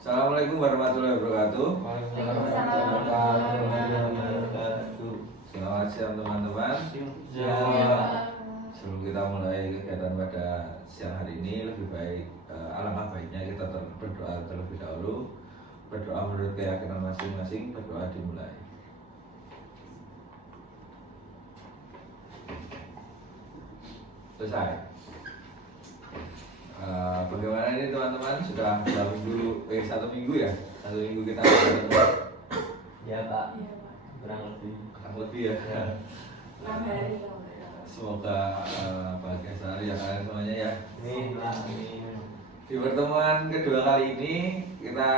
Assalamualaikum warahmatullahi wabarakatuh. Waalaikumsalam warahmatullahi wabarakatuh. Selamat siang teman-teman. Sebelum kita mulai kegiatan pada siang hari ini, lebih baik alangkah baiknya kita berdoa terlebih dahulu. Berdoa menurut keyakinan masing-masing. Berdoa dimulai. Selesai. Bagaimana ini teman-teman, sudah 1 minggu ya? 1 minggu kita Ya Pak, kurang lebih ya. Semoga bahagia selalu ya kalian semuanya ya. Amin. Amin. Di pertemuan kedua kali ini kita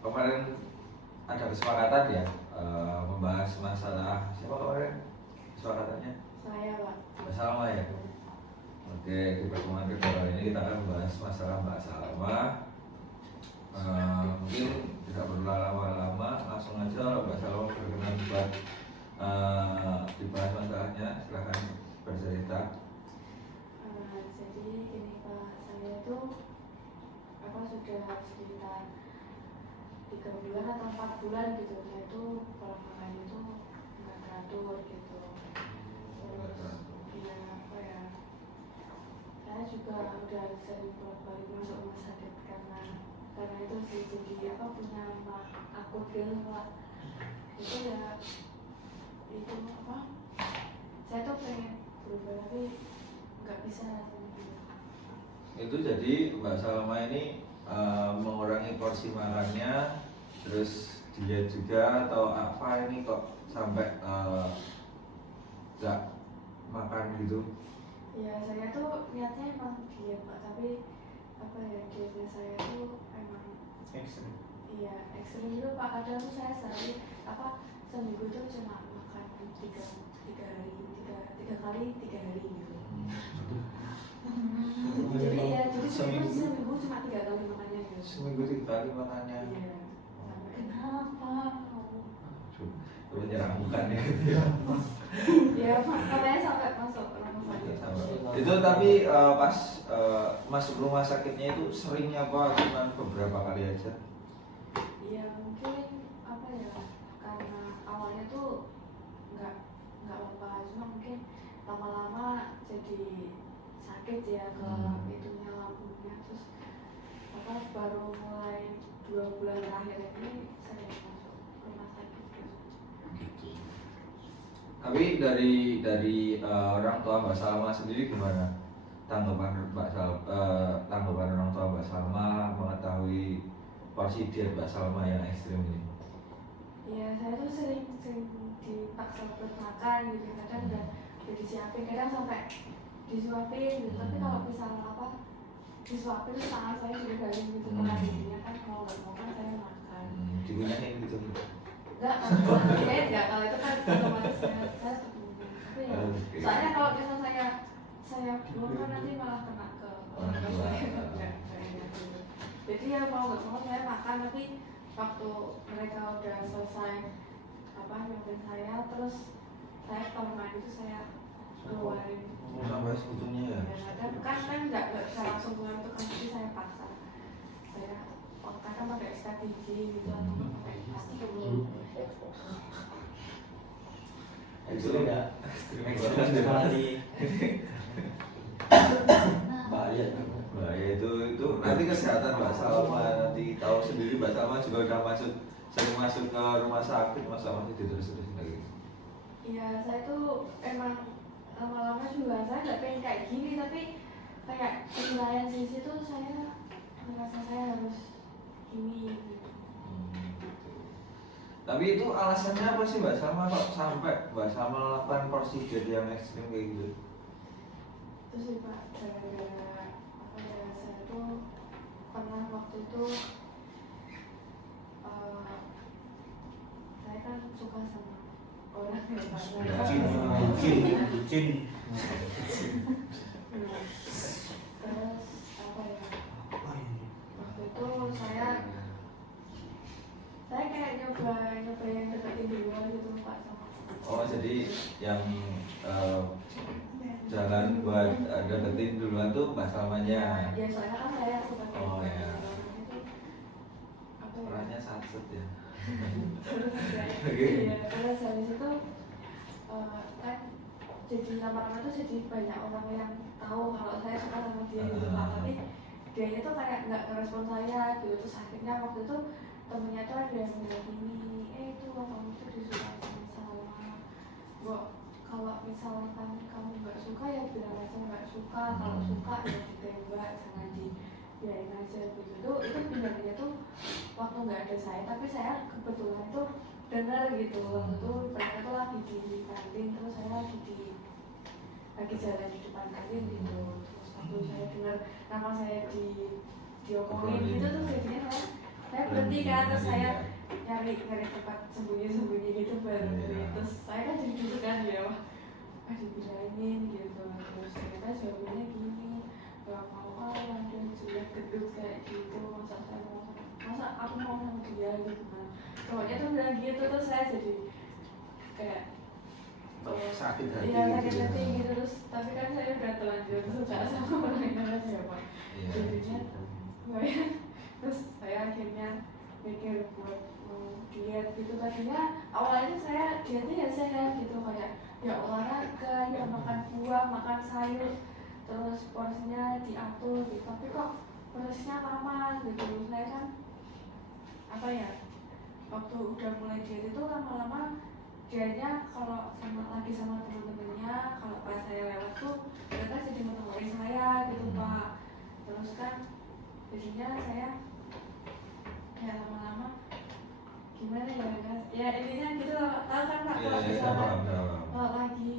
kemarin ada kesepakatan ya, membahas masalah siapa kemarin kesepakatannya? Saya Pak. Salma ya. Oke, di pertemuan kedua kali ini kita akan membahas masalah Mbak Salma. Mungkin tidak perlu lama-lama, langsung aja Mbak Salma berkenan buat dibahas masalahnya. Silahkan bercerita. Jadi gini Pak, saya itu sudah sekitar 3 bulan atau 4 bulan gitu. Saya itu pola makan itu nggak teratur gitu. Terus saya juga udah sering bolak-balik masuk rumah sakit karena itu sih, jadi punya mah akut gitu Pak. Itu ya itu saya tuh pengen berubah tapi nggak bisa rasanya gitu. Itu jadi Mbak Salma ini mengurangi porsi makannya, terus diet juga atau apa ini kok sampai nggak makan gitu? Ya saya tuh niatnya emang diet Pak, tapi dietnya saya tuh emang Ekstrim. iya ekstrim gitu Pak. Kadang tuh saya sehari seminggu tuh cuma makan 3 kali 3 hari gitu. Jadi seminggu cuma 3 kali makannya gitu. Seminggu 3 kali makannya. Iya. Kenapa? Menyeramkan ya. Ya makanya sampai masuk rumah sakit. Itu tapi pas masuk rumah sakitnya itu seringnya apa cuma beberapa kali aja? Iya mungkin karena awalnya tuh nggak apa-apa, cuma mungkin lama-lama jadi sakit ya ke itunya, lambungnya. Terus baru mulai 2 bulan terakhir ini saya masuk rumah sakit gitu. Tapi dari orang tua Mbak Salma sendiri gimana tanggapan orang tua Mbak Salma mengetahui porsi diet Mbak Salma yang ekstrim ini? Iya, saya tuh sering dipaksa buat makan gitu, kadang udah disiapin, kadang sampai disuapin gitu. Tapi kalau misalnya disuapin tuh tangan saya juga garing gitu, jadinya kan mau nggak mau kan saya makan. Digunyain gitu? Enggak, kalau itu kan otomatis saya setuju. Tapi ya, soalnya kalau misalnya saya buang kan nanti malah kena ke orang tua saya. Jadi ya mau nggak mau saya makan, tapi waktu mereka udah selesai nyampein saya, terus saya kalau main itu saya keluarin. Sampai segitunya ya? Kan nggak bisa langsung keluar itu kan, jadi saya paksa. Saya kadang pakai strategi gitu atau pasti keburu. Ekstrim ya. Ekstrim sekali. Bahaya itu nanti kesehatan Mbak Salma, nanti tahu sendiri Mbak Salma juga udah sering masuk ke rumah sakit, masa masih diterus-terusin lagi? Iya, saya tuh emang lama-lama juga saya nggak pengen kayak gini, tapi kayak penilaian sisi tuh saya merasa saya harus gini gitu. Tapi itu alasannya apa sih Mbak Salma kok sampai Mbak Salma melakukan porsi diet yang ekstrim kayak gitu? Terus sih Pak, gara-gara saya tuh pernah waktu itu saya kan suka sama orang yang bucin. Terus waktu itu saya kayak nyoba yang deketin duluan gitu Pak sama. Oh jadi yang jalan buat deketin duluan tuh Mbak Salmanya? Ya soalnya kan saya suka oh ya. itu ya. Terus kayak Oke. iya, terus habis itu kan jadi lama-lama tuh jadi banyak orang yang tahu kalau saya suka sama dia gitu Pak. Tapi dia itu kayak nggak ngerespon saya gitu. Terus akhirnya waktu itu temennya tuh ada yang bilang gini, itu kamu tuh disuka sama Mbok, kalau misalkan kamu nggak suka ya bilang aja nggak suka, kalau suka ya ditembak, jangan dibiarin aja gitu. Itu bilangnya tuh waktu nggak ada saya, tapi saya kebetulan tuh dengar gitu. Waktu itu mereka tuh lagi di kantin, terus saya lagi jalan di depan kantin gitu. Terus waktu saya dengar nama saya diomongin gitu, tuh jadinya saya berhenti kan, terus saya nyari tempat sembunyi gitu baru terus saya kan jadi gitu kan ya, wah dibilangin gitu. Terus ternyata jawabannya gini, gak mau ada jelek gendut kayak gitu, masa aku mau sama dia gitu kan. Cowoknya tuh bilang gitu, terus saya jadi kayak sakit hati iya sakit gitu. hati gitu. Terus tapi kan saya udah telanjur suka sama orang Indonesia ya Pak, jadinya ya. Terus saya akhirnya mikir buat diet gitu. Tadinya awalnya saya dietnya ya sehat gitu, kayak ya olahraga, ya makan buah, makan sayur, terus porsinya diatur gitu. Tapi kok porsinya lama gitu. Saya kan apa ya, waktu udah mulai diet itu lama-lama dietnya kalau lagi sama teman-temannya, kalau pas saya lewat tuh mereka jadi menemui saya gitu Pak. Terus kan jadinya saya ya lama-lama gimana ya guys, ya intinya gitu loh. Tahu kan Pak, kalau misalkan lagi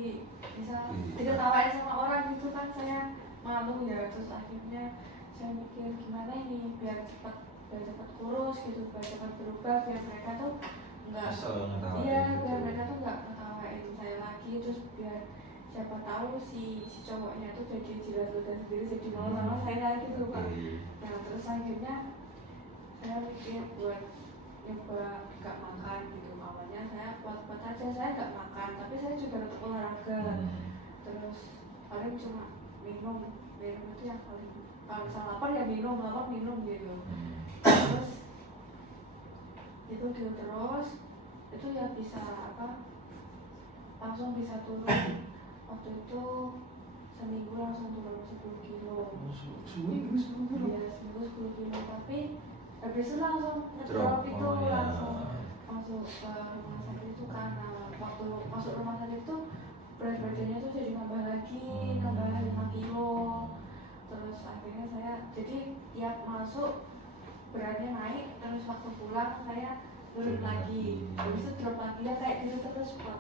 misal diketawain sama orang gitu kan saya malu ya. Terus akhirnya saya mikir gimana ini biar cepat kurus gitu, biar cepat berubah, biar mereka tuh nggak iya gitu. biar mereka tuh nggak ketawain saya lagi. Terus biar siapa tahu si cowoknya tuh jadi jilat ludah sendiri, jadi mau sama saya gitu Pak. Nah terus akhirnya saya mikir buat nyoba gak makan gitu. Awalnya saya kuat-kuat aja, saya gak makan, tapi saya juga tetap olahraga. Terus paling cuma minum itu yang paling, kalau misalnya lapar ya minum gitu. Terus itu terus itu ya bisa langsung bisa turun. Waktu itu seminggu langsung turun 10 kilo. Seminggu 10 kilo? Iya, seminggu 10 kilo. Tapi habis itu langsung ngedrop itu, langsung ke rumah sakit itu. Karena waktu masuk rumah sakit itu berat badannya tuh jadi nambah lagi 5 kilo. Terus akhirnya saya jadi tiap masuk beratnya naik, terus waktu pulang saya turun lagi, habis itu drop lagi ya kayak gitu terus Pak.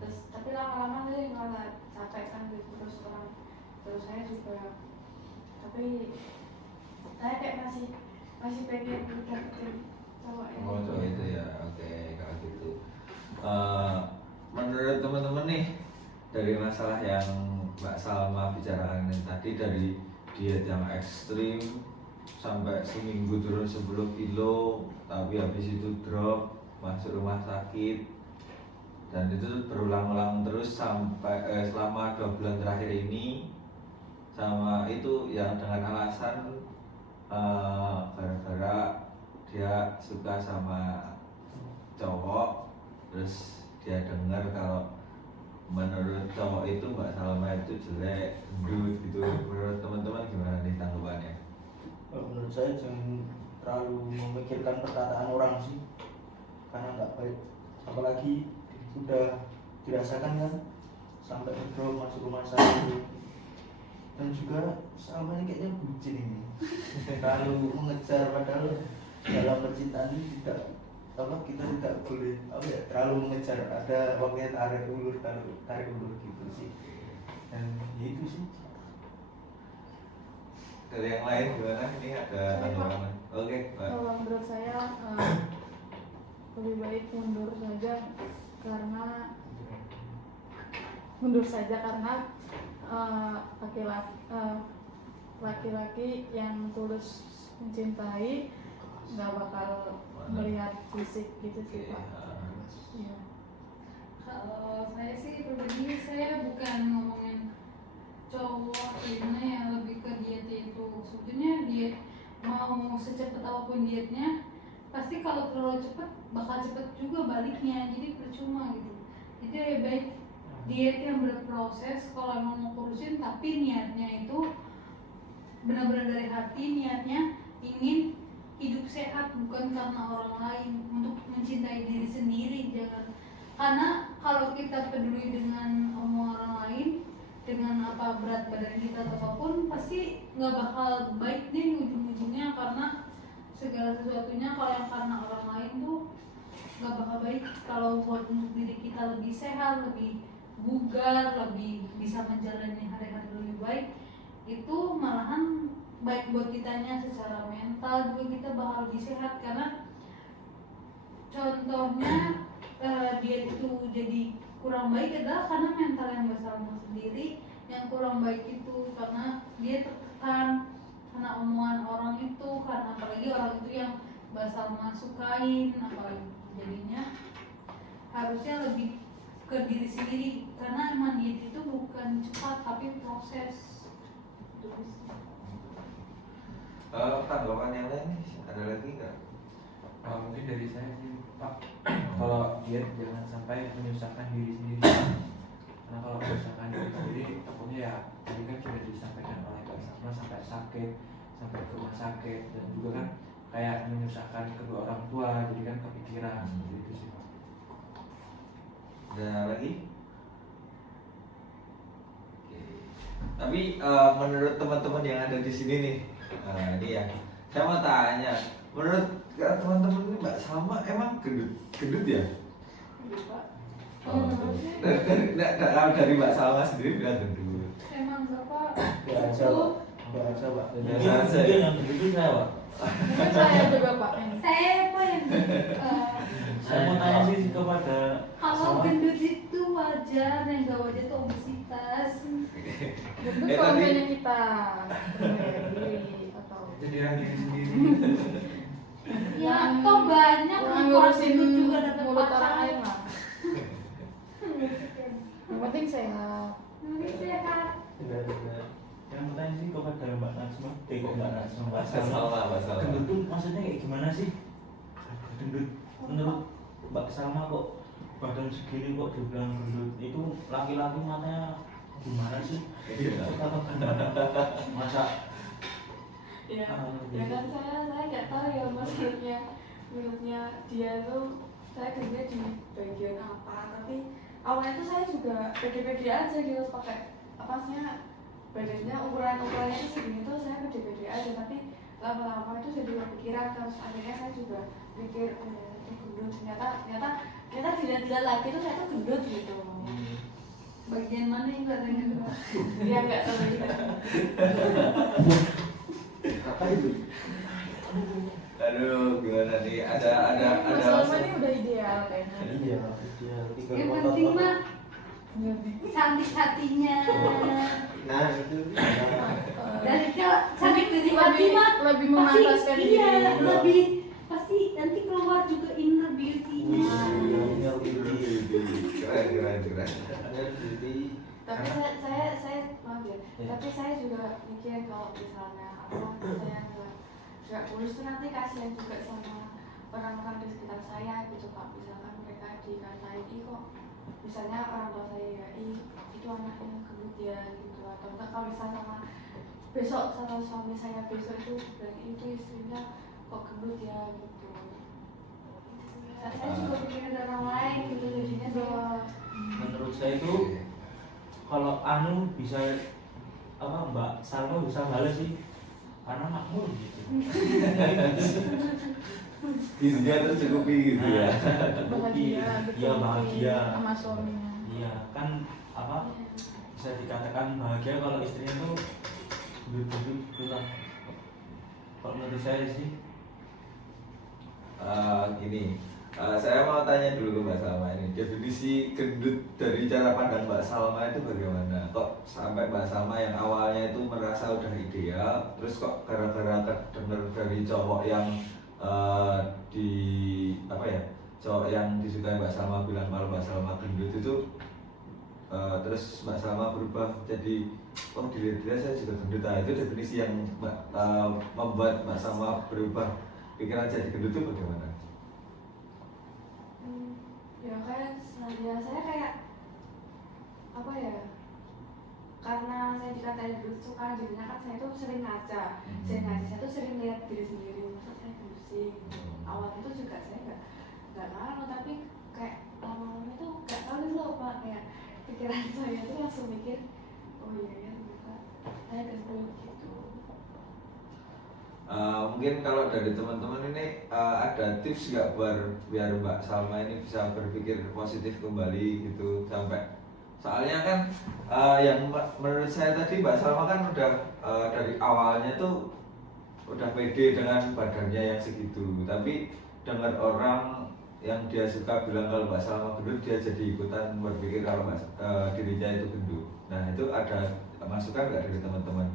Terus tapi lama-lama saya malah capek kan gitu. Terus saya juga, tapi saya kayak masih pengen deketin cowok yang cowok itu ya. Oke, kalau gitu menurut teman-teman nih, dari masalah yang Mbak Salma bicarakan tadi, dari diet yang ekstrim sampai seminggu turun 10 kilo tapi habis itu drop, masuk rumah sakit, dan itu berulang-ulang terus sampai selama 2 bulan terakhir ini. Sama itu yang dengan alasan gara-gara dia suka sama cowok, terus dia dengar kalau menurut cowok itu Mbak Salma itu jelek, gendut gitu. Menurut teman-teman gimana nih tanggapannya? Menurut saya jangan terlalu memikirkan perkataan orang sih, karena nggak baik. Apalagi sudah dirasakan kan sampai drop masuk rumah sakit. Dan juga sama ini kayaknya bucin ini. Terlalu mengejar, padahal dalam percintaan ini kita tidak boleh terlalu mengejar. Ada waktunya tarik ulur gitu sih. Dan ya itu sih. Dari yang lain gimana? Ini ada tanggapan? Oke, Pak. Kalau menurut saya lebih baik mundur saja karena laki-laki yang tulus mencintai nggak bakal melihat fisik gitu sih Pak. Iya. Kalau saya sih pribadi, saya bukan ngomongin cowok gimana ya, lebih ke diet itu. Sebetulnya diet mau secepat apapun dietnya, pasti kalau terlalu cepet bakal cepet juga baliknya, jadi percuma gitu. Jadi lebih baik diet yang berproses. Kalau emang mau kurusin tapi niatnya itu benar-benar dari hati, niatnya ingin hidup sehat, bukan karena orang lain, untuk mencintai diri sendiri. Jangan, karena kalau kita peduli dengan omongan orang lain, dengan apa berat badan kita atau apapun, pasti nggak bakal baik deh ujung-ujungnya. Karena segala sesuatunya kalau yang karena orang lain tuh nggak bakal baik. Kalau buat untuk diri kita lebih sehat, lebih bugar, lebih bisa menjalani hari-hari lebih baik, itu malahan baik buat kitanya secara mental juga, kita bakal lebih sehat. Karena contohnya dia itu jadi kurang baik adalah karena mental yang bersama sendiri yang kurang baik itu, karena dia tertekan karena omongan orang itu, karena apalagi orang itu yang basal masukain, apalagi jadinya harusnya lebih ke diri sendiri. Karena emang diet itu bukan cepat tapi proses. Tanggapan yang lain nih, ada lagi nggak? Mungkin dari saya sih Pak, kalau diet jangan sampai menyusahkan diri sendiri. Karena kalau menyusahkan diri sendiri, takutnya ya tadi kan sudah disampaikan oleh Kak Salma, sampai sakit, sampai ke rumah sakit, dan juga kan kayak menyusahkan kedua orang tua, jadi kan kepikiran seperti itu sih Pak. Ada lagi? Oke. Tapi menurut teman-teman yang ada di sini nih, ini ya, saya mau tanya, menurut teman-teman ini Mbak Salma emang gendut ya? Kalau dari Mbak Salma sendiri bilang gendut. Emang Bapak Biasa Pak, biasa Pak. Biasa aja. Mungkin yang begitu saya Pak. Mungkin saya juga Pak ini. saya apa yang Saya mau tanya sih kepada kalau Salma. gendut itu wajar, yang gak wajar itu obesitas. Gendut Eh, kalau tadi- kayaknya kita diri atau Jadi diri sendiri. Ya kok banyak kurang orang ngurusin gendut juga dapat mulut orang pacar. lain lah. Yang penting sehat. Mungkin sehat. Benar-benar. Yang mau tanya sih kepada Mbak Najma, kok Mbak Najma, Mbak Mbak Salma. Salma, Mbak Salma. Gendut tuh maksudnya kayak gimana sih? Gendut menurut Mbak Salma kok badan segini kok dibilang gendut, itu laki-laki matanya gimana sih? Iya. Apa gimana? Masa Ya, ya kan saya nggak tahu ya menurutnya dia tuh saya kerja di bagian apa, tapi awalnya tuh saya juga pede-pede aja gitu, pakai apa sih badannya ukurannya itu segini tuh saya pede-pede aja, tapi lama-lama itu jadi kepikiran, terus akhirnya saya juga mikir gendut, ternyata dilihat-lihat lagi tuh saya tuh gendut gitu. Bagian mana yang kelihatan gendut? Ya nggak tahu juga. apa itu? Aduh, gimana nih? Ada Mas Salma ini udah ideal kayaknya. Iya, iya. Tiga Yang kotak penting kotak. mah cantik hatinya. Nah itu. Nah. Dari kalau cantik dari hati Lebih- mah lebih pasti- memantaskan diri. iya, lebih pasti nanti keluar juga inner beauty-nya. Iya, keren. Tapi saya maaf ya, tapi saya juga mikir kalau misalnya saya nggak kurus tuh nanti kasihan juga sama orang-orang di sekitar saya gitu Pak. Misalkan mereka dikatain, kok misalnya orang tua saya ya, itu anaknya gendut ya gitu, atau enggak kalau misalnya sama besok sama suami saya besok itu bilang itu istrinya kok gendut ya gitu. Saya juga pikirin orang lain gitu, jadinya saya Menurut saya itu kalau anu bisa apa Mbak Salma bisa balas sih karena makmur gitu. Isinya tercukupi gitu ya. Bahagia, Iya bahagia. sama suaminya. Iya kan apa bisa dikatakan bahagia kalau istrinya tuh duduk lah. Kalau menurut saya sih Gini, saya mau tanya dulu ke Mbak Salma ini, definisi gendut dari cara pandang Mbak Salma itu bagaimana? Kok sampai Mbak Salma yang awalnya itu merasa udah ideal, terus kok gara-gara dengar dari cowok yang di apa ya, cowok yang disukai Mbak Salma bilang kalau Mbak Salma gendut itu, terus Mbak Salma berubah jadi oh dilihat-lihat saya juga gendut. Itu definisi yang membuat Mbak Salma berubah pikiran jadi gendut itu bagaimana? Ya kayak saya kayak apa ya, karena saya dikatain gendut suka jadinya kan saya tuh sering ngaca. Saya tuh sering lihat diri sendiri, masa saya gendut sih. Awalnya tuh juga saya nggak tahu, tapi kayak lama-lama tuh nggak tahu gitu loh Pak, kayak pikiran saya tuh langsung mikir, oh iya ya ternyata saya gendut gitu. Mungkin kalau dari teman-teman ini ada tips nggak biar Mbak Salma ini bisa berpikir positif kembali gitu, sampai soalnya kan yang menurut saya tadi Mbak Salma kan udah dari awalnya tuh udah pede dengan badannya yang segitu, tapi dengar orang yang dia suka bilang kalau Mbak Salma gendut, dia jadi ikutan berpikir kalau dirinya itu gendut. Nah itu ada masukan nggak dari teman-teman?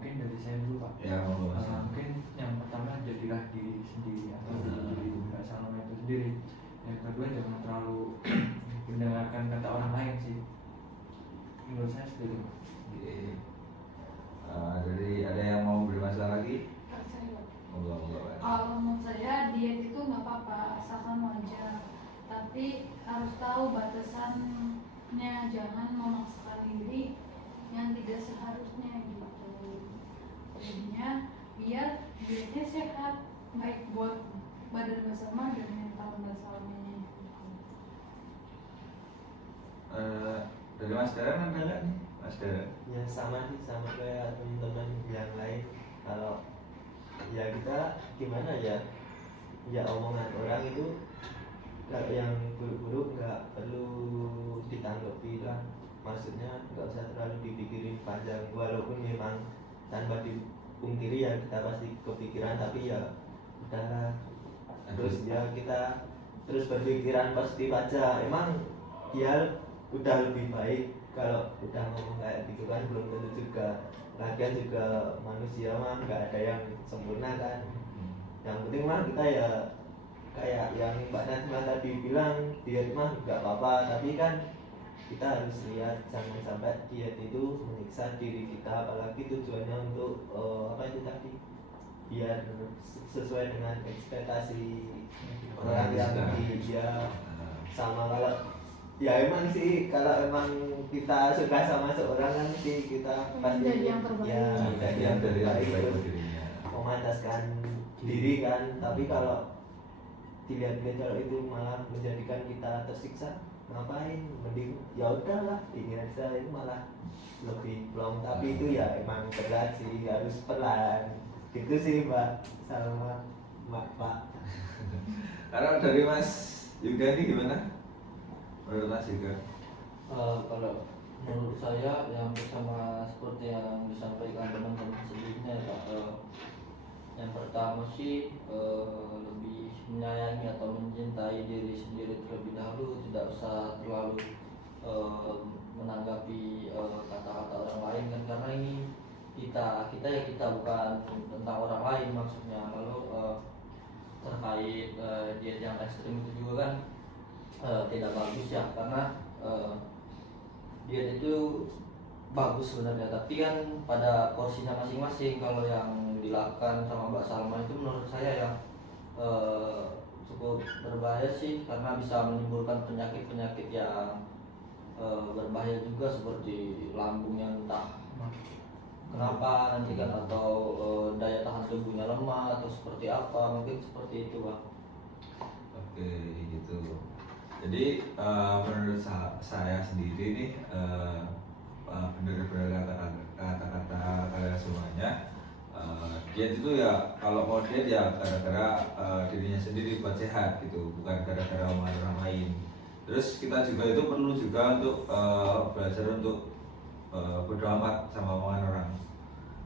Mungkin dari saya dulu Pak. Ya, mungkin yang pertama jadilah diri sendiri atau diri Mbak Salma itu sendiri. Yang kedua jangan terlalu mendengarkan kata orang lain sih. Menurut saya seperti itu. Oke. Dari ada yang mau bermasalah lagi? Enggak. Kalau menurut saya diet itu nggak apa-apa, asalkan wajar. Tapi harus tahu batasannya, jangan memaksakan diri yang tidak seharusnya gitu. Jadinya biar dietnya sehat, baik buat badan Mbak Salma dan mental Mbak Salmanya. Dari Mas Daren ada nggak nih? Mas Daren? Ya sama sih, sama kayak teman-teman yang lain. Kalau ya kita gimana ya, ya omongan orang itu kalau yang buruk-buruk nggak perlu ditanggapi lah, maksudnya nggak usah terlalu dipikirin panjang, walaupun memang tanpa dipungkiri ya kita pasti kepikiran, tapi ya udahlah. Terus ya kita terus berpikiran positif aja, emang dia udah lebih baik. Kalau udah ngomong kayak gitu kan belum tentu juga, lagian juga manusia mah nggak ada yang sempurna kan. Yang penting mah kita ya kayak yang Mbak Najma tadi bilang, diet mah nggak apa-apa, tapi kan kita harus lihat jangan sampai diet itu menyiksa diri kita, apalagi tujuannya untuk apa itu tadi, biar sesuai dengan ekspektasi orang yang dia. Sama kalau ya emang sih kalau emang kita suka sama seorang kan sih kita pasti jadi yang terbaik. ya Jadi yang dari yang terbaik buat dirinya. memantaskan diri kan. Tapi kalau dilihat-lihat kalau itu malah menjadikan kita tersiksa, ngapain, mending ya udahlah ini aja, itu malah lebih plong. Tapi itu ya emang berat sih, harus pelan gitu sih Mbak Salma, Pak. Karena dari Mas Yuga ini gimana? Menurut Mas Yuga? Kalau menurut saya yang sama seperti yang disampaikan teman-teman sebelumnya ya Pak, yang pertama sih lebih menyayangi atau mencintai diri sendiri terlebih dahulu, tidak usah terlalu menanggapi kata-kata orang lain kan, karena ini kita ya kita, bukan tentang orang lain maksudnya. Lalu terkait diet yang ekstrim itu juga kan tidak bagus ya, karena diet itu bagus sebenarnya, tapi kan pada porsinya masing-masing. Kalau yang dilakukan sama Mbak Salma itu menurut saya yang cukup berbahaya sih, karena bisa menimbulkan penyakit-penyakit yang berbahaya juga, seperti lambung yang entah kenapa nanti kan, atau daya tahan tubuhnya lemah atau seperti apa, mungkin seperti itu Pak. Oke gitu. Jadi menurut saya sendiri nih benar-benar kata-kata kalian semuanya, diet itu ya kalau mau diet ya gara-gara dirinya sendiri buat sehat gitu, bukan gara-gara omongan orang lain. Terus kita juga itu perlu juga untuk belajar untuk bodo amat sama omongan orang.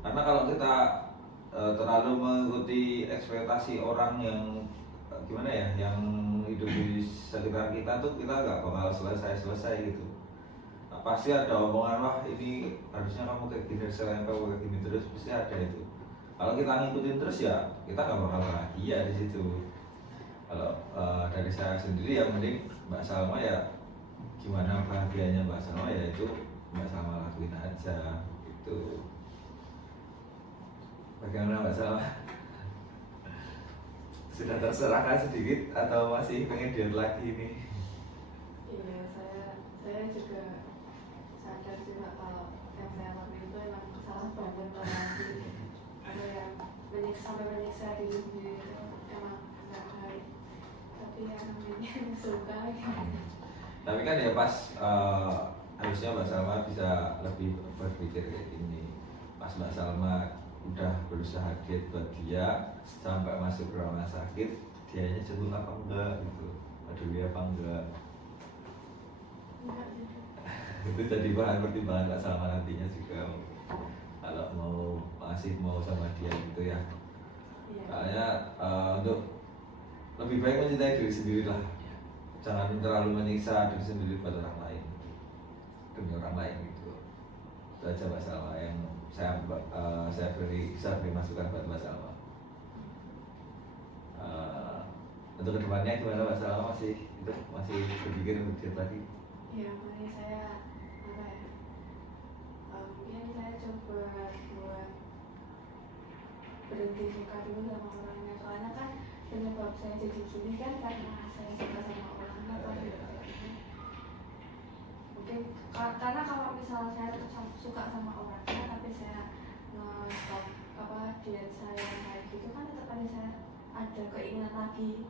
Karena kalau kita terlalu mengikuti ekspektasi orang yang gimana ya, yang hidup di sekitar kita tuh, kita nggak bakal selesai gitu. Nah, pasti ada omongan, wah ini harusnya kamu kayak gini, selain kamu kayak gini terus, pasti ada itu. Kalau kita ngikutin terus ya kita nggak bakal bahagia di situ. Kalau dari saya sendiri ya mending Mbak Salma ya, gimana bahagianya Mbak Salma ya itu Mbak Salma lakuin aja gitu. Bagaimana Mbak Salma? Sudah terserahkan sedikit atau masih pengen diet lagi ini? Iya, saya juga sadar juga kalau yang saya lakukan itu emang salah banget lagi. Ada yang sampai menyiksa diri sendiri itu emang nggak baik. Tapi ya namanya suka kan. Tapi kan ya pas harusnya Mbak Salma bisa lebih berpikir kayak gini. Pas Mbak Salma udah berusaha diet buat dia sampai masuk ke rumah sakit, dianya jenuh apa enggak gitu, peduli apa enggak. Enggak juga. Itu jadi bahan pertimbangan Mbak Salma nantinya juga kalau masih mau sama dia gitu ya. Iya. Soalnya untuk lebih baik mencintai diri sendiri lah, jangan terlalu menyiksa diri sendiri buat orang lain, demi orang lain gitu. Itu aja Mbak Salma yang saya beri masukan buat Mbak Salma. Untuk kedepannya gimana Mbak Salma, masih berpikir untuk diet lagi? Ya, makanya saya apa ya? Mungkin saya coba buat berhenti suka dulu sama orangnya. Soalnya kan penyebab saya jadi gini kan karena saya suka sama orangnya kan. Mungkin karena kalau misal saya tetap suka sama orangnya tapi saya nge-stop diet saya kayak gitu kan tetap ada keinginan lagi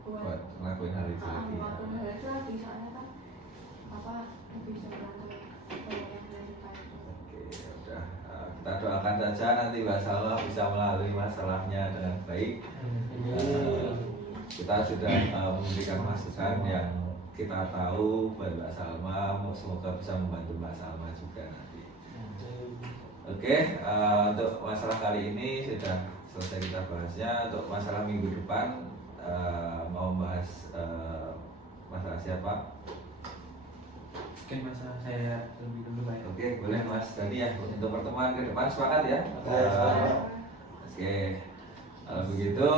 buat ngelakuin hal itu lagi. ngelakuin hal itu lagi, soalnya kan lebih cenderung ke yang saya suka itu. Oke, udah. Kita doakan saja nanti Mbak Salma bisa melalui masalahnya dengan baik. Kita sudah memberikan masukan yang kita tahu buat Mbak Salma, semoga bisa membantu Mbak Salma juga nanti. Oke, untuk masalah kali ini sudah selesai kita bahasnya. Untuk masalah minggu depan mau bahas masalah siapa? Mungkin masalah saya lebih dulu Pak ya. Oke, boleh Mas Dani ya. Untuk pertemuan ke depan sepakat ya? Oke, kalau begitu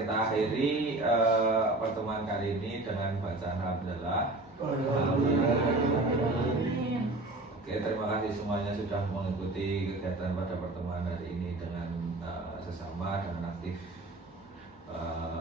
kita akhiri pertemuan kali ini dengan bacaan Alhamdulillah. Oke, terima kasih semuanya sudah mengikuti kegiatan pada pertemuan hari ini dengan sesama, dengan aktif.